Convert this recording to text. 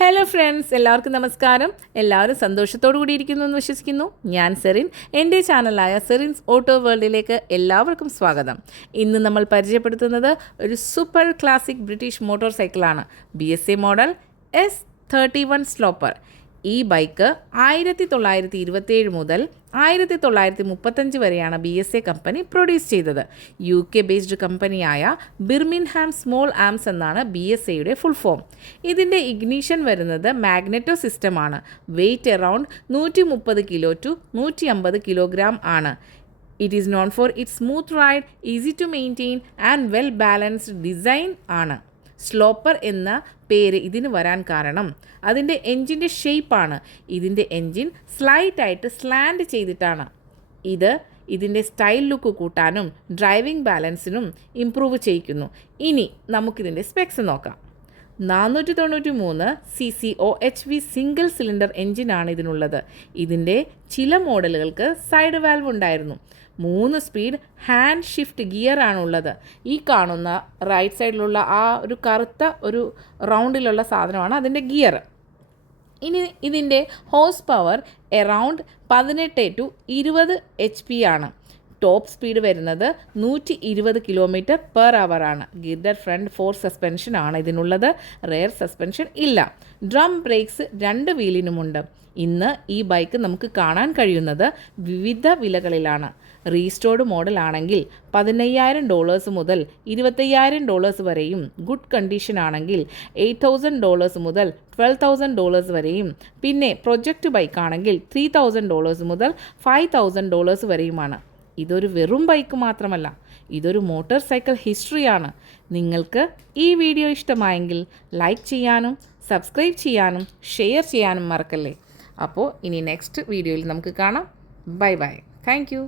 Hello friends, എല്ലാവർക്കും നമസ്കാരം. എല്ലാവരും സന്തോഷത്തോടു കൂടി ഇരിക്കുന്നു എന്ന് വിശ്വസിക്കുന്നു. ഞാൻ സെറിൻ. എൻ്റെ ചാനലായ സെറിൻസ് ഓട്ടോ വേൾഡിലേക്ക് എല്ലാവർക്കും സ്വാഗതം. ഇന്ന് നമ്മൾ പരിചയപ്പെടുത്തുന്നത് ഒരു സൂപ്പർ ക്ലാസിക് ബ്രിട്ടീഷ് മോട്ടോർ സൈക്കിളാണ്. BSA model S31 sloper. ഈ ബൈക്ക് 1927 മുതൽ 1935 വരെയാണ് BSA കമ്പനി പ്രൊഡ്യൂസ് ചെയ്തത്. UK ബേസ്ഡ് കമ്പനിയായ ബിർമിൻഹാം സ്മോൾ ആംസ് എന്നാണ് BSAയുടെ ഫുൾ ഫോം. ഇതിൻ്റെ ഇഗ്നീഷൻ വരുന്നത് മാഗ്നറ്റോ സിസ്റ്റമാണ്. Weight around 130 kilo to 150 kilogram ആണ്. It is known for its smooth ride, easy to maintain and well balanced design ആണ്. സ്ലോപ്പർ എന്ന പേര് ഇതിന് വരാൻ കാരണം അതിൻ്റെ എൻജിൻ്റെ ഷേപ്പാണ്. ഇതിൻ്റെ എൻജിൻ സ്ലൈറ്റായിട്ട് സ്ലാൻഡ് ചെയ്തിട്ടാണ്. ഇതിൻ്റെ സ്റ്റൈൽ ലുക്ക് കൂട്ടാനും ഡ്രൈവിംഗ് ബാലൻസിനും ഇംപ്രൂവ് ചെയ്യിക്കുന്നു. ഇനി നമുക്കിതിൻ്റെ സ്പെക്സ് നോക്കാം. 493 cc OHV സിംഗിൾ സിലിണ്ടർ എൻജിനാണ് ഇതിനുള്ളത്. ഇതിൻ്റെ ചില മോഡലുകൾക്ക് സൈഡ് വാൽവ് ഉണ്ടായിരുന്നു. 3 സ്പീഡ് ഹാൻഡ് ഷിഫ്റ്റ് ഗിയർ ആണുള്ളത്. ഈ കാണുന്ന റൈറ്റ് സൈഡിലുള്ള ആ ഒരു കറുത്ത ഒരു റൗണ്ടിലുള്ള സാധനമാണ് അതിൻ്റെ ഗിയർ. ഇനി ഇതിൻ്റെ horse power around 18 to 20 HP ആണ്. ടോപ്പ് സ്പീഡ് വരുന്നത് 120 km/h ആണ്. ഗിയർ ഫ്രണ്ട് 4 സസ്പെൻഷൻ ആണ് ഇതിനുള്ളത്. റെയർ സസ്പെൻഷൻ ഇല്ല. Drum breaks 2 വീലിനുമുണ്ട്. ഇന്ന് ഈ ബൈക്ക് നമുക്ക് കാണാൻ കഴിയുന്നത് വിവിധ വിലകളിലാണ്. റീസ്റ്റോർഡ് മോഡൽ ആണെങ്കിൽ $15,000 മുതൽ $25,000 വരെയും, ഗുഡ് കണ്ടീഷൻ ആണെങ്കിൽ $8,000 മുതൽ $12,000 വരെയും, പിന്നെ പ്രൊജക്റ്റ് ബൈക്ക് ആണെങ്കിൽ $3,000 മുതൽ $5,000 വരെയുമാണ്. ഇതൊരു വെറും ബൈക്ക് മാത്രമല്ല, ഇതൊരു മോട്ടോർ സൈക്കിൾ ഹിസ്റ്ററിയാണ്. നിങ്ങൾക്ക് ഈ വീഡിയോ ഇഷ്ടമായെങ്കിൽ ലൈക്ക് ചെയ്യാനും സബ്സ്ക്രൈബ് ചെയ്യാനും ഷെയർ ചെയ്യാനും മറക്കല്ലേ. അപ്പോൾ ഇനി നെക്സ്റ്റ് വീഡിയോയിൽ നമുക്ക് കാണാം. Bye bye. Thank you.